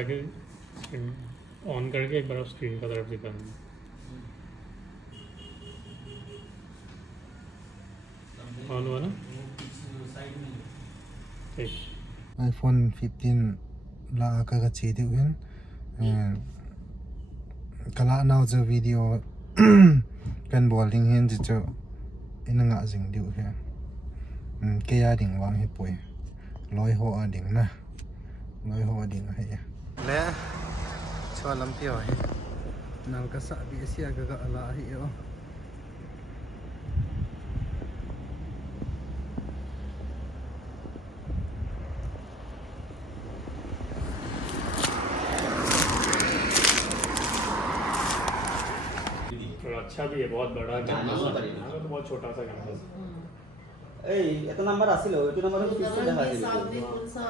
हटा के ऑन करके एक बार स्क्रीन का तरफ दिखाना। ऑन हुआ ना? ठीक। iPhone 15 la kaga chidi win kala now the video kan bowling hen ji cho ina nga jing diu he ke ya ding wang he poi loi ho a ding na loi ho ding he le cho lampi ho he nal ka sa bi sia ga ala hi yo अच्छा भी है, बहुत बड़ा campus है। यहाँ तो बहुत छोटा सा कैंपस है। ए तो नंबर आसिल हो तो नंबर किससे देखा सामने कौन सा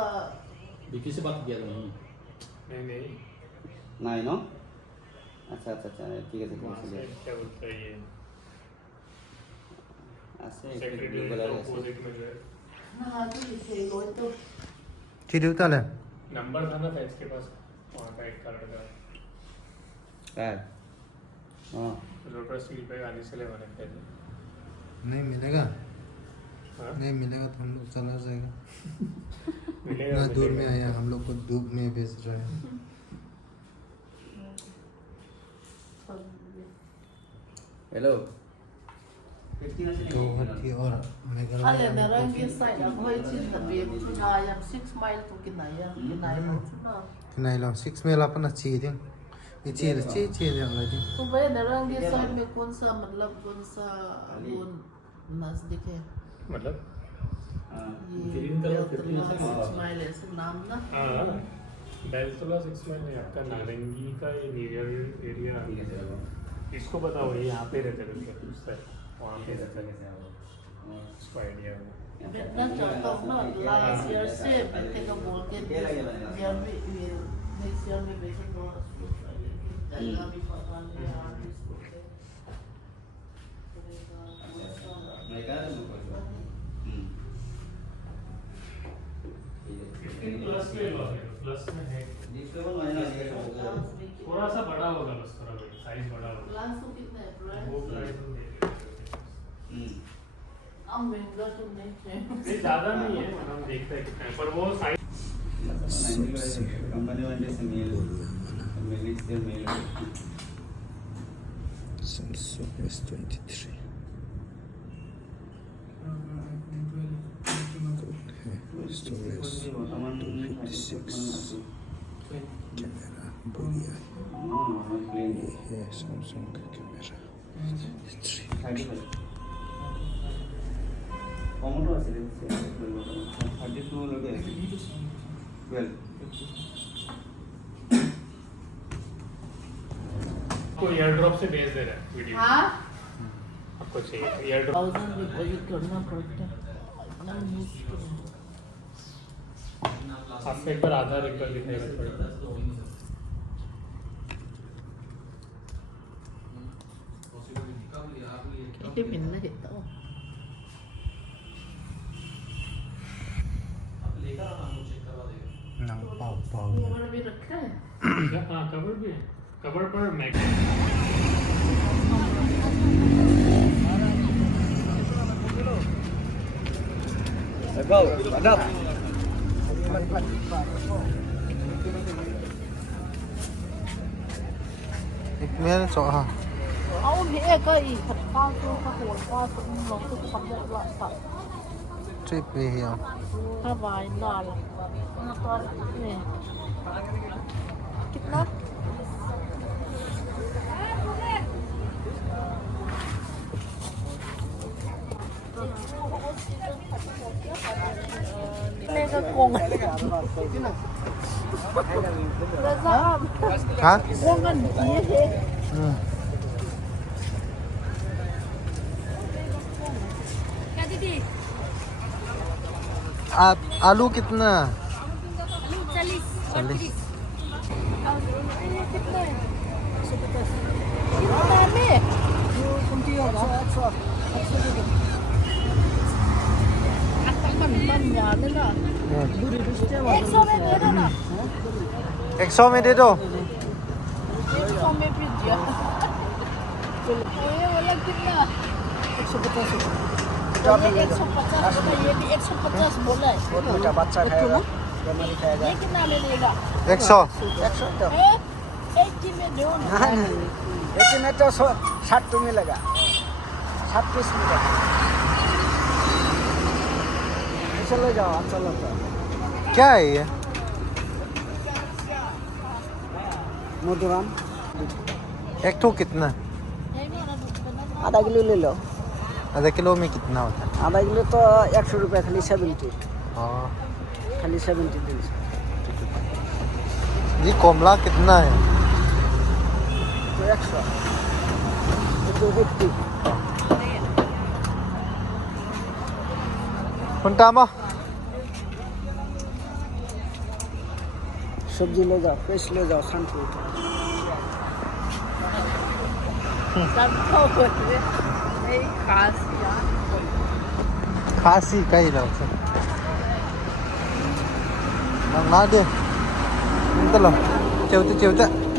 विकी से बात किया था नहीं नहीं नो अच्छा ठीक है क्या बोलते हैं ये ऐसे सेक्रेटरी के अपोजिट में जो है हां तो इसे लो तो chidi utale नंबर था ना फैक्स के पास, वहाँ का एक कार्ड का है हां रोटर सील पे आने से ले मैंने पहले नहीं मिलेगा हाँ? नहीं मिलेगा तो हम लोग चला जाएगा मिलेगा इतना दूर में आया हम लोग को धूप में बेच रहे हैं हेलो Guwahati और Meghalaya ale narangi side ang hoy chin na be yang 6 mile to kinaya na Kenai long 6 में लापन अच्छी है ये चीज है लगी तो भाई नारंगी साइड में कौन सा मतलब कौन सा वो नजदीक है मतलब ये बेलतला 6 माइल ऐसे नाम ना हाँ बेलतला 6 माइल नहीं, आपका नारंगी का ये नियर एरिया इसको बताओ, ये यहाँ पे रहते हैं उस साइड, वहाँ पे रहता है इसको आइडिया हो। मैं चाहता हूँ ना लास्ट ईयर से बैठे का बोल के ईयर में नेक्स्ट ईयर में बैठे तो जगह भी पता नहीं आर्टिस्ट को मैं कह रहा प्लस में है थोड़ा सा बड़ा होगा, बस थोड़ा साइज बड़ा होगा। क्लास तो कितना है प्राइस वो प्राइस अब महंगा तो नहीं है ज़्यादा नहीं है, हम देखते हैं कितना है, पर वो साइज कंपनी वाले से मेल से mail Samsung S23 storage 256 camera बढ़िया ये है Samsung का कैमरा 3 कॉमन আছে 32 लगे 12 आपको एयर ड्रॉप से भेज दे रहा है वीडियो। हाँ आपको चाहिए एयर ड्रॉप 1000 डिपॉजिट करना पड़ता है इतना मुश्किल है आपको एक बार आधार एक बार दिखाएगा पड़ेगा। ये मिलना देता हूँ ना पाओ कवर भी रखा है हाँ कवर भी है, कवर पर मैक go adap एक मेरे चो हाँ आओ हे का ई खट्टा तो का हो का तो लोग तो सब ला सा ट्रिप पे ही का भाई लाल ना तो ने कितना लेगा कौन हाँ कौन ये है क्या दीदी आप आलू कितना 40 कितना है 150 कितना में kunti होगा 100 मन मन यार ना 100 में दे दो ना 100 में दे दो 100 में फिर दिया ये वाला कितना 150 ये 150 ये भी 150 बोला है बहुत मीठा बच्चा खाएगा बीमारी खाएगा ये कितना में देगा 100 80 में दो ना नहीं एक में तो 60 में लगा 60 पीस में लगा चलो जाओ अच्छा लगता है क्या है ये मधुराम एक तो कितना आधा किलो ले लो आधा किलो में कितना होता है आधा किलो तो 100 रुपये खाली 70 हाँ खाली 70 दिन जी कोमला कितना है तो 100 तो 50 कुंटामा सब्जी ले जाओ फ्रेश ले जाओ शांति सब खो गए नहीं खास यार खासी का ही लाओ सर ना दे चलते चलते